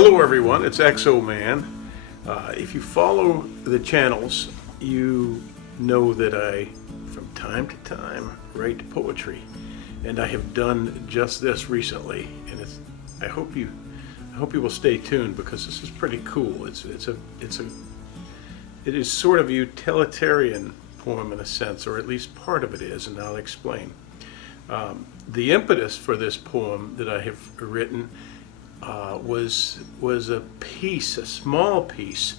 Hello everyone, it's Exoman. If you follow the channels, you know that I, from time to time, write poetry, and I have done just this recently. And I hope you will stay tuned because this is pretty cool. It is sort of a utilitarian poem in a sense, or at least part of it is, and I'll explain. The impetus for this poem that I have written was a small piece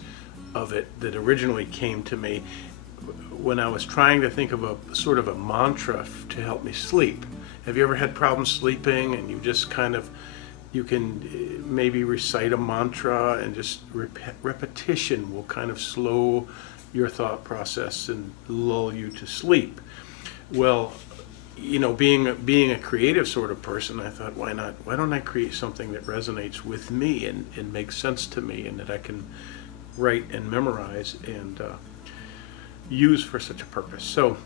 of it that originally came to me when I was trying to think of a sort of a mantra to help me sleep. Have you ever had problems sleeping and you can maybe recite a mantra and just repetition will kind of slow your thought process and lull you to sleep? Well, being a creative sort of person, I thought, why not? Why don't I create something that resonates with me and makes sense to me, and that I can write and memorize and use for such a purpose? So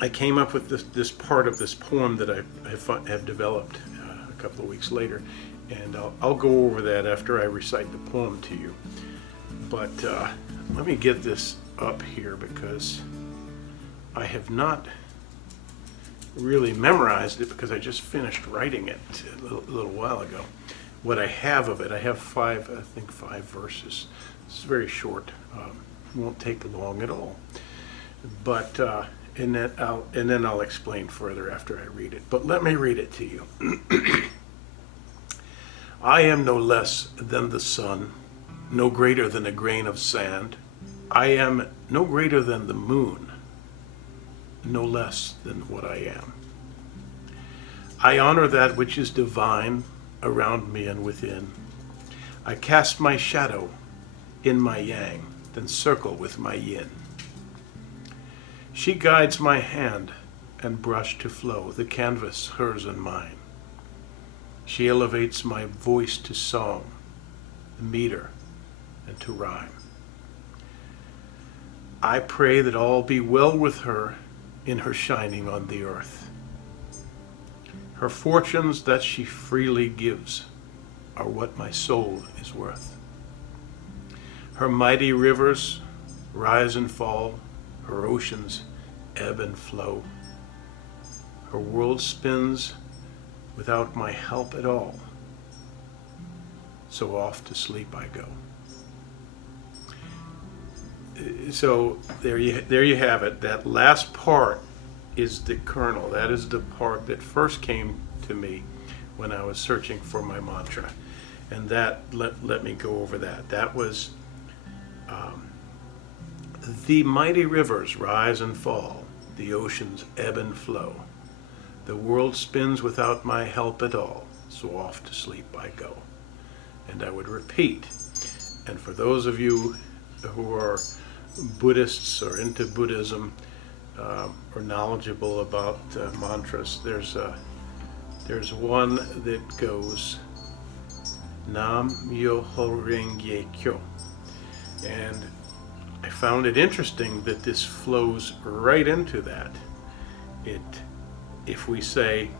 I came up with this part of this poem that I have developed a couple of weeks later, and I'll go over that after I recite the poem to you. But let me get this up here because I have not really memorized it because I just finished writing it a little while ago. What I have of it, I have five verses. It's very short. Won't take long at all. But and then I'll explain further after I read it. But let me read it to you. I am no less than the sun, no greater than a grain of sand. I am no greater than the moon, no less than what I am. I honor that which is divine around me and within. I cast my shadow in my yang, then circle with my yin. She guides my hand and brush to flow, the canvas hers and mine. She elevates my voice to song, the meter, and to rhyme. I pray that all be well with her in her shining on the earth. Her fortunes that she freely gives are what my soul is worth. Her mighty rivers rise and fall, her oceans ebb and flow. Her world spins without my help at all, so off to sleep I go. So there you have it. That last part is the kernel. That is the part that first came to me when I was searching for my mantra. And that, let me go over that. That was, the mighty rivers rise and fall, the oceans ebb and flow. The world spins without my help at all, so off to sleep I go. And I would repeat. And for those of you who are Buddhists or into Buddhism, or knowledgeable about mantras, there's one that goes Nam Myōhō Renge Kyō, and I found it interesting that this flows right into that. If we say,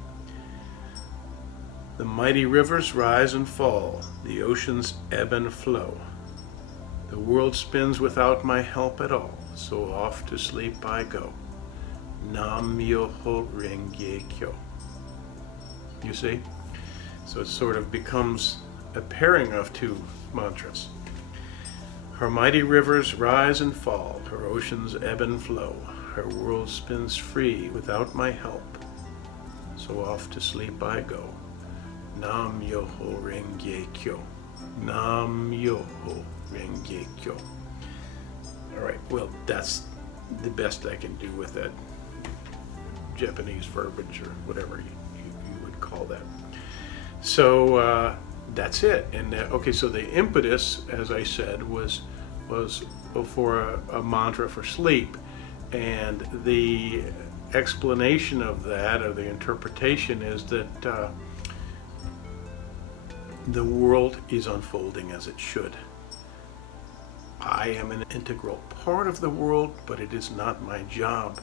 the mighty rivers rise and fall, the oceans ebb and flow. The world spins without my help at all, so off to sleep I go. Nam Myōhō Renge Kyō. You see? So it sort of becomes a pairing of two mantras. Her mighty rivers rise and fall, her oceans ebb and flow. Her world spins free without my help, so off to sleep I go. Nam Myōhō Renge Kyō. Nam Myōhō Renge Kyō. All right, well, that's the best I can do with that Japanese verbiage or whatever you would call that. So that's it. And okay, so the impetus, as I said, was for a mantra for sleep, and the explanation of that, or the interpretation, is that the world is unfolding as it should. I am an integral part of the world, but it is not my job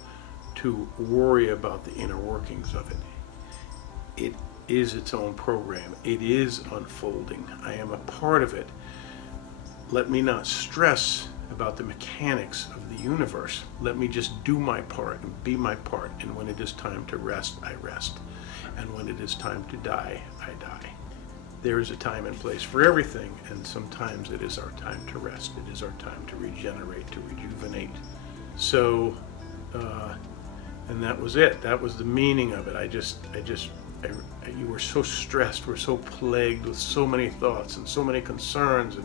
to worry about the inner workings of it. is its own program. It is unfolding. I am a part of it. Let me not stress about the mechanics of the universe. Let me just do my part and be my part. And when it is time to rest, I rest. And when it is time to die, I die. There is a time and place for everything, and sometimes it is our time to rest. It is our time to regenerate, to rejuvenate. So, and that was it. That was the meaning of it. You were so stressed, we're so plagued with so many thoughts and so many concerns,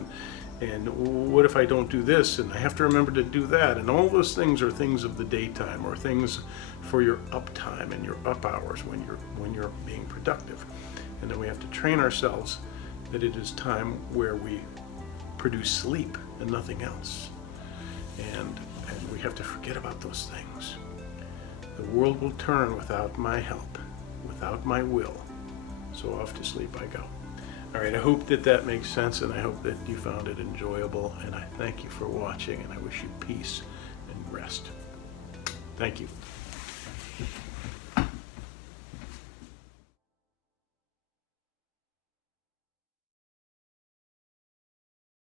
and what if I don't do this, and I have to remember to do that, and all those things are things of the daytime, or things for your up time and your up hours when you're being productive. And then we have to train ourselves that it is time where we produce sleep and nothing else. And we have to forget about those things. The world will turn without my help, without my will. So off to sleep I go. All right, I hope that makes sense, and I hope that you found it enjoyable, and I thank you for watching, and I wish you peace and rest. Thank you.